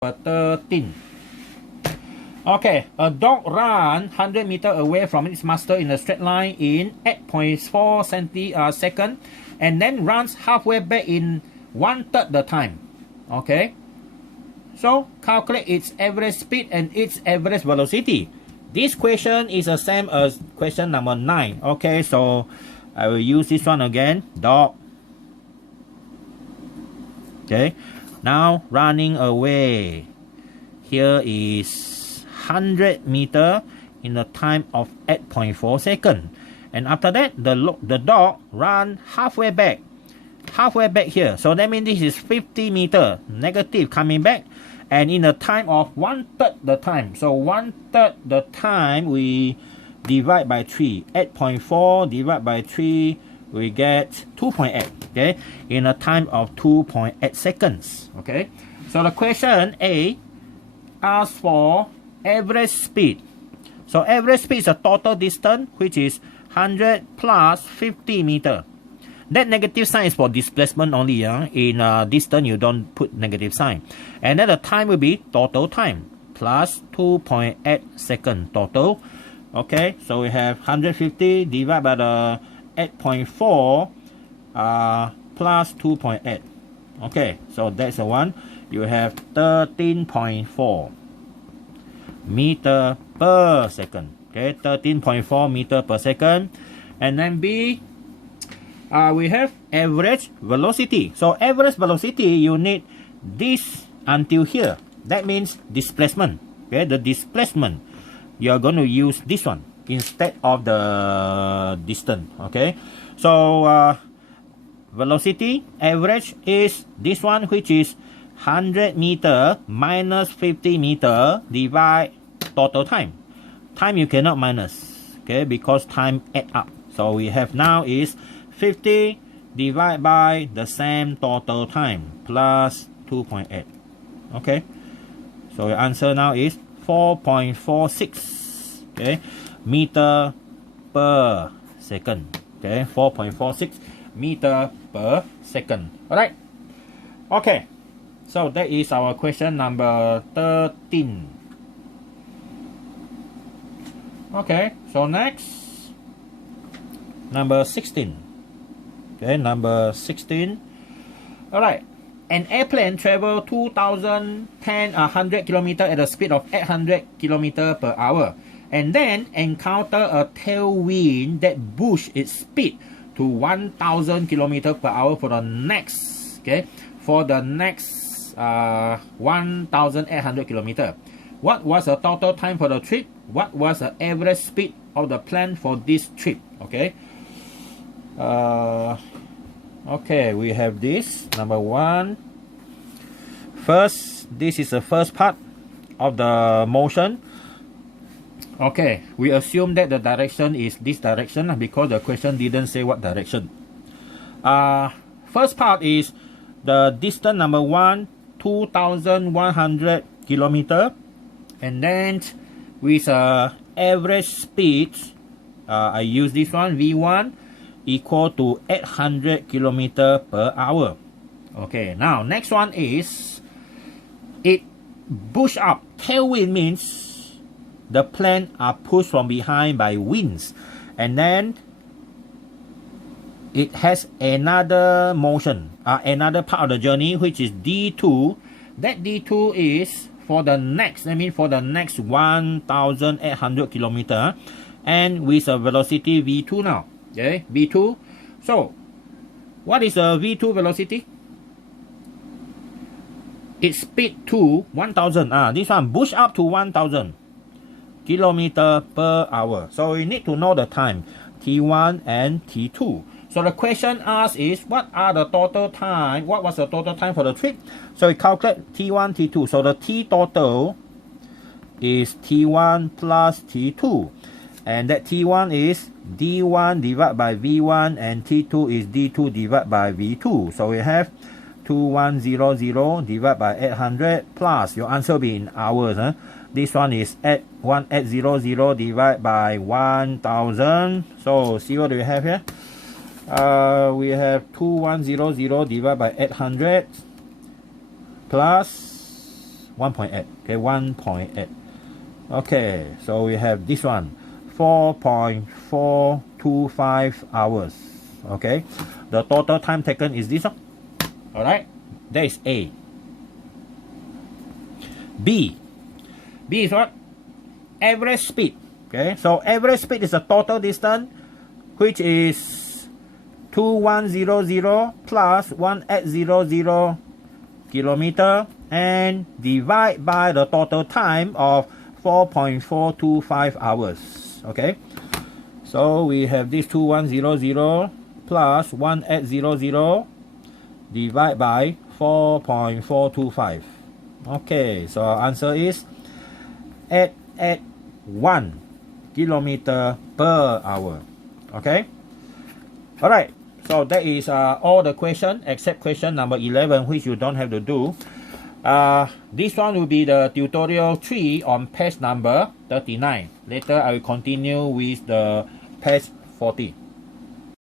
13. Okay, a dog runs 100 meters away from its master in a straight line in 8.4 seconds and then runs halfway back in 1/3 the time. Okay, so calculate its average speed and its average velocity. This question is the same as question number 9. Okay, so I will use this one again. Dog. Okay, now running away. Here is 100 meters in a time of 8.4 seconds. And after that, the dog run halfway back here. So that means this is 50 meters negative coming back. And in a time of 1/3 the time. So 1/3 the time we divide by 3. 8.4 divided by 3, we get 2.8. Okay, in a time of 2.8 seconds. Okay, so the question A asks for average speed. So average speed is the total distance, which is 100 plus 50 meters. That negative sign is for displacement only. In distance, you don't put negative sign. And then the time will be total time plus 2.8 seconds total. Okay, so we have 150 divided by the 8.4 plus 2.8. Okay, so that's the one. You have 13.4 meter per second. Okay, 13.4 meter per second. And then B, we have average velocity. So average velocity, you need this until here. That means displacement. Okay, the displacement, you are going to use this one instead of the distance. Okay, so velocity average is this one, which is 100 meter minus 50 meter divide total time. Time you cannot minus, okay, because time add up. So we have now is 50 divided by the same total time plus 2.8. Okay, so the answer now is 4.46 okay meter per second. Okay, 4.46 meter per second. All right. Okay, so that is our question number 13. Okay, so next, number 16. Okay, number 16. All right, an airplane travel 100 km at a speed of 800 km per hour and then encounter a tailwind that boosts its speed to 1000 km per hour for the next 1800 km. What was the total time for the trip? What was the average speed of the plane for this trip? Okay. Okay, we have this. Number 1. First, this is the first part of the motion. Okay, we assume that the direction is this direction because the question didn't say what direction. First part is the distance number 1, 2100 km, and then with average speed, I use this one, V1 equal to 800 km per hour. Okay, now next one is it push up. Tailwind means the plane are pushed from behind by winds, and then it has another motion, another part of the journey, which is D2. That D2 is for the next, for the next 1800 km, and with a velocity V2 now. Okay, V2. So what is a V2 velocity? It's speed to 1000. This one push up to 1000 km per hour. So we need to know the time, T1 and T2. So the question asked is, what are the total time? What was the total time for the trip? So we calculate T1, T2. So the T total is T1 plus T2. And that T1 is D1 divided by V1, and T2 is D2 divided by V2. So we have 2100 divided by 800 plus, your answer will be in hours. This one is 1800 divided by 1000. So see what do we have here? We have 2100 divided by 800 plus 1.8. Okay, 1.8. Okay, so we have this one, 4.425 hours. Okay, the total time taken is this one. All right, that is A. B is what? Average speed. Okay, so average speed is the total distance, which is 2100 plus 1800 kilometer, and divide by the total time of 4.425 hours. Okay, so we have this 2100 plus 1800 divide by 4.425. Okay, so our answer is 881 kilometer per hour. Okay, all right, so that is all the question except question number 11, which you don't have to do. This one will be the tutorial 3 on page number 39. Later I will continue with the page 40.